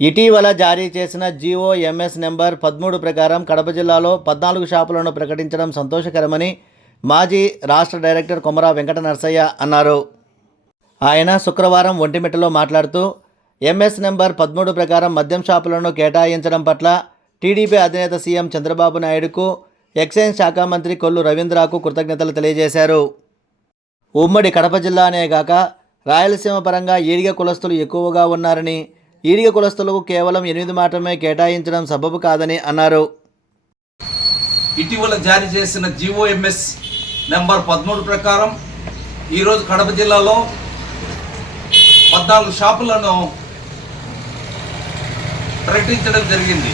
ఇటీవల జారీ చేసిన జీవో ఎంఎస్ నెంబర్ పదమూడు ప్రకారం కడప జిల్లాలో పద్నాలుగు షాపులను ప్రకటించడం సంతోషకరమని మాజీ రాష్ట్ర డైరెక్టర్ కొమరా వెంకట నరసయ్య అన్నారు. ఆయన శుక్రవారం ఒంటిమిట్టలో మాట్లాడుతూ ఎంఎస్ నెంబర్ పదమూడు ప్రకారం మద్యం షాపులను కేటాయించడం పట్ల టీడీపీ అధినేత సీఎం చంద్రబాబు నాయుడుకు ఎక్సైజ్ శాఖ మంత్రి కొల్లు రవీంద్రకు కృతజ్ఞతలు తెలియజేశారు. ఉమ్మడి కడప జిల్లానే కాక రాయలసీమ పరంగా ఈడిగ కులస్తులు ఎక్కువగా ఉన్నారని ఈడిగ కులస్తులకు కేవలం ఎనిమిది మాత్రమే కేటాయించడం సబబు కాదని అన్నారు. ఇటీవల జారీ చేసిన జిఓఎంఎస్ నెంబర్ పదమూడు ప్రకారం ఈరోజు కడప జిల్లాలో పద్నాలుగు షాపులను ప్రకటించడం జరిగింది.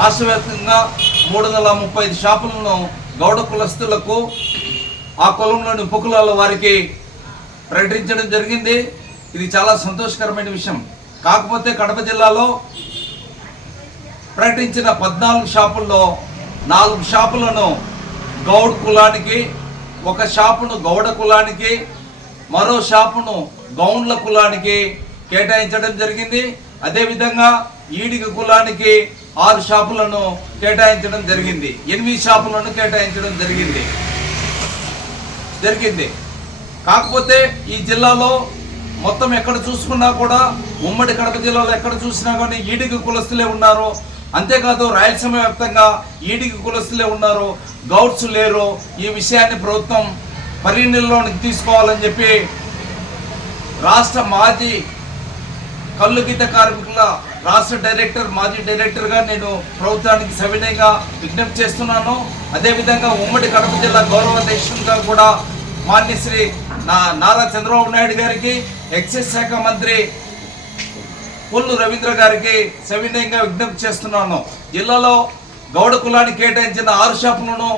రాష్ట్ర వ్యాప్తంగా మూడు వందల ముప్పై ఐదు షాపులను గౌడ కులస్తులకు ఆ కులంలోని ఉపకులాల వారికి ప్రకటించడం జరిగింది. ఇది చాలా సంతోషకరమైన విషయం. కాకపోతే కడప జిల్లాలో ప్రకటించిన పద్నాలుగు షాపుల్లో నాలుగు షాపులను గౌడ్ కులానికి ఒక షాపును గౌడ కులానికి మరో షాపును గౌండ్ల కులానికి కేటాయించడం జరిగింది. అదేవిధంగా ఈడిగ కులానికి ఆరు షాపులను కేటాయించడం జరిగింది. ఎనిమిది షాపులను కేటాయించడం జరిగింది. జరిగింది. కాకపోతే ఈ జిల్లాలో మొత్తం ఎక్కడ చూసుకున్నా కూడా ఉమ్మడి కడప జిల్లాలో ఎక్కడ చూసినా కానీ ఈడికి కులస్తులే ఉన్నారు. అంతేకాదు రాయలసీమ వ్యాప్తంగా ఈడికి కులస్తులే ఉన్నారు. గౌడ్స్ లేరు. ఈ విషయాన్ని ప్రభుత్వం పరిగణలోనికి తీసుకోవాలని చెప్పి రాష్ట్ర మాజీ కళ్ళు గీత కార్మికుల రాష్ట్ర డైరెక్టర్ మాజీ డైరెక్టర్గా నేను ప్రభుత్వానికి సవినయంగా విజ్ఞప్తి చేస్తున్నాను. అదేవిధంగా ఉమ్మడి కడప జిల్లా గౌరవ అధ్యక్షులుగా కూడా మాన్యశ్రీ నా నారా చంద్రబాబు నాయుడు గారికి ఎక్సైజ్ శాఖ మంత్రి పొల్లు రవీంద్ర గారికి సవినయంగా విజ్ఞప్తి చేస్తున్నాను. జిల్లాలో గౌడ కులానికి కేటాయించిన ఆరు షాపులను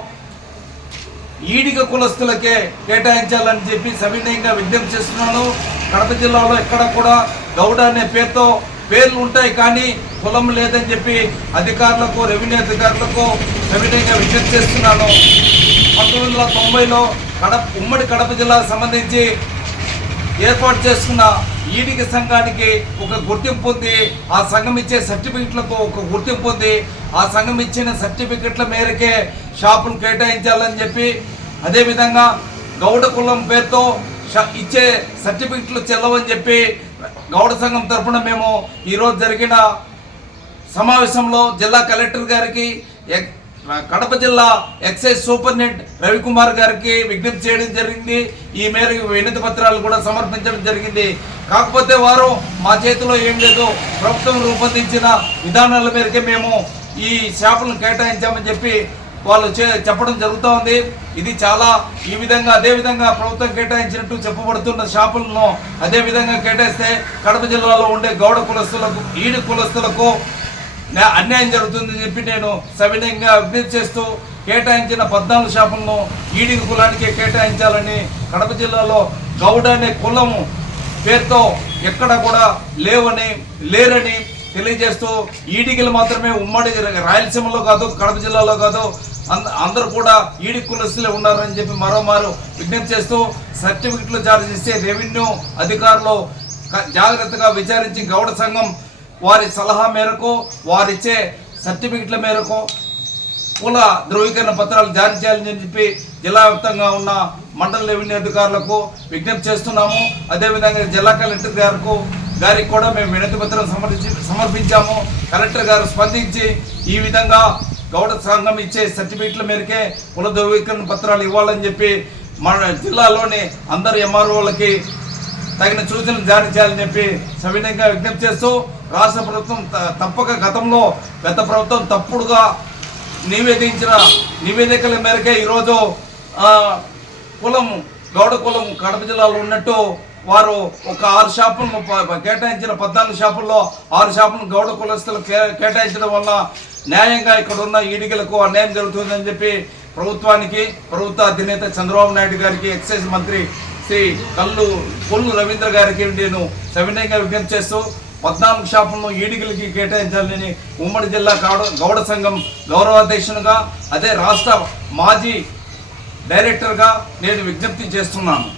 ఈడిగ కులస్తులకే కేటాయించాలని చెప్పి సవినయంగా విజ్ఞప్తి చేస్తున్నాను. కడప జిల్లాలో ఎక్కడ కూడా గౌడ అనే పేరుతో పేర్లు ఉంటాయి కానీ కులం లేదని చెప్పి అధికారులకు రెవెన్యూ అధికారులకు సవినయంగా విజ్ఞప్తి చేస్తున్నాను. పంతొమ్మిది వందల తొంభైలో కడప ఉమ్మడి కడప జిల్లాకు సంబంధించి ఏర్పాటు చేసుకున్న ఈడికి సంఘానికి ఒక గుర్తింపు ఉంది ఆ సంఘం ఇచ్చే సర్టిఫికెట్లకు ఒక గుర్తింపు ఉంది ఆ సంఘం ఇచ్చిన సర్టిఫికెట్ల మేరకే షాపును కేటాయించాలని చెప్పి అదేవిధంగా గౌడ కులం పేరుతో ఇచ్చే సర్టిఫికెట్లు చెల్లవని చెప్పి గౌడ సంఘం తరఫున మేము ఈరోజు జరిగిన సమావేశంలో జిల్లా కలెక్టర్ గారికి కడప జిల్లా ఎక్సైజ్ సూపరింటెండెంట్ రవికుమార్ గారికి విజ్ఞప్తి చేయడం జరిగింది. ఈ మేరకు వినతి పత్రాలు కూడా సమర్పించడం జరిగింది. కాకపోతే వారు మా చేతిలో ఏం లేదు. ప్రభుత్వం రూపొందించిన విధానాల మేరకే మేము ఈ షాపులను కేటాయించామని చెప్పి వాళ్ళు చే చెప్పడం జరుగుతూ ఉంది. ఇది చాలా ఈ విధంగా అదేవిధంగా ప్రభుత్వం కేటాయించినట్టు చెప్పబడుతున్న షాపులను అదేవిధంగా కేటాయిస్తే కడప జిల్లాలో ఉండే గౌడ కులస్తులకు ఈడు కులస్తులకు అన్యాయం జరుగుతుందని చెప్పి నేను సవినయంగా విజ్ఞప్తి చేస్తూ కేటాయించిన పద్నాలుగు షాపులను ఈడిగ కులానికి కేటాయించాలని కడప జిల్లాలో గౌడ అనే కులము పేరుతో ఎక్కడ కూడా లేవని లేరని తెలియజేస్తూ ఈడిగలు మాత్రమే ఉమ్మడి రాయలసీమలో కాదు కడప జిల్లాలో కాదు అంద- అందరూ కూడా ఈడి కులస్తులే ఉన్నారని చెప్పి మరోమారు విజ్ఞప్తి చేస్తూ సర్టిఫికెట్లు జారీ చేసే రెవెన్యూ అధికారులు జాగ్రత్తగా విచారించి గౌడ సంఘం వారి సలహా మేరకు వారిచ్చే సర్టిఫికెట్ల మేరకు కుల ధృవీకరణ పత్రాలు జారీ చేయాలని చెప్పి జిల్లా వ్యాప్తంగా ఉన్న మండల రెవెన్యూ అధికారులకు విజ్ఞప్తి చేస్తున్నాము. అదేవిధంగా జిల్లా కలెక్టర్ గారికి గారికి కూడా మేము వినతి పత్రం సమర్పించి సమర్పించాము. కలెక్టర్ గారు స్పందించి ఈ విధంగా గౌడ సంఘం ఇచ్చే సర్టిఫికెట్ల మేరకే కుల ధృవీకరణ పత్రాలు ఇవ్వాలని చెప్పి మన జిల్లాలోని అందరు ఎంఆర్ఓలకి తగిన సూచనలు జారీ చేయాలని చెప్పి సవినయంగా విజ్ఞప్తి చేస్తూ రాష్ట్ర ప్రభుత్వం త- తప్పక గతంలో గత ప్రభుత్వం తప్పుడుగా నివేదించిన నివేదికల మేరకే ఈరోజు కులం గౌడ కులం కడప జిల్లాలో ఉన్నట్టు వారు ఒక ఆరు షాపులను కేటాయించిన పద్నాలుగు షాపుల్లో ఆరు షాపులను గౌడ కులస్తులు కే- కేటాయించడం వల్ల న్యాయంగా ఇక్కడ ఉన్న ఈడికలకు అన్యాయం జరుగుతుందని చెప్పి ప్రభుత్వానికి ప్రభుత్వ అధినేత చంద్రబాబు నాయుడు గారికి ఎక్సైజ్ మంత్రి శ్రీ కల్లు కొల్లు రవీంద్ర గారికి నేను సవినయంగా విజ్ఞప్తి చేస్తూ పద్నాలుగు షాపులను ఈడిగలకి కేటాయించాలని ఉమ్మడి జిల్లా గౌడ గౌడ సంఘం గౌరవాధ్యక్షునిగా అదే రాష్ట్ర మాజీ డైరెక్టర్గా నేను విజ్ఞప్తి చేస్తున్నాను.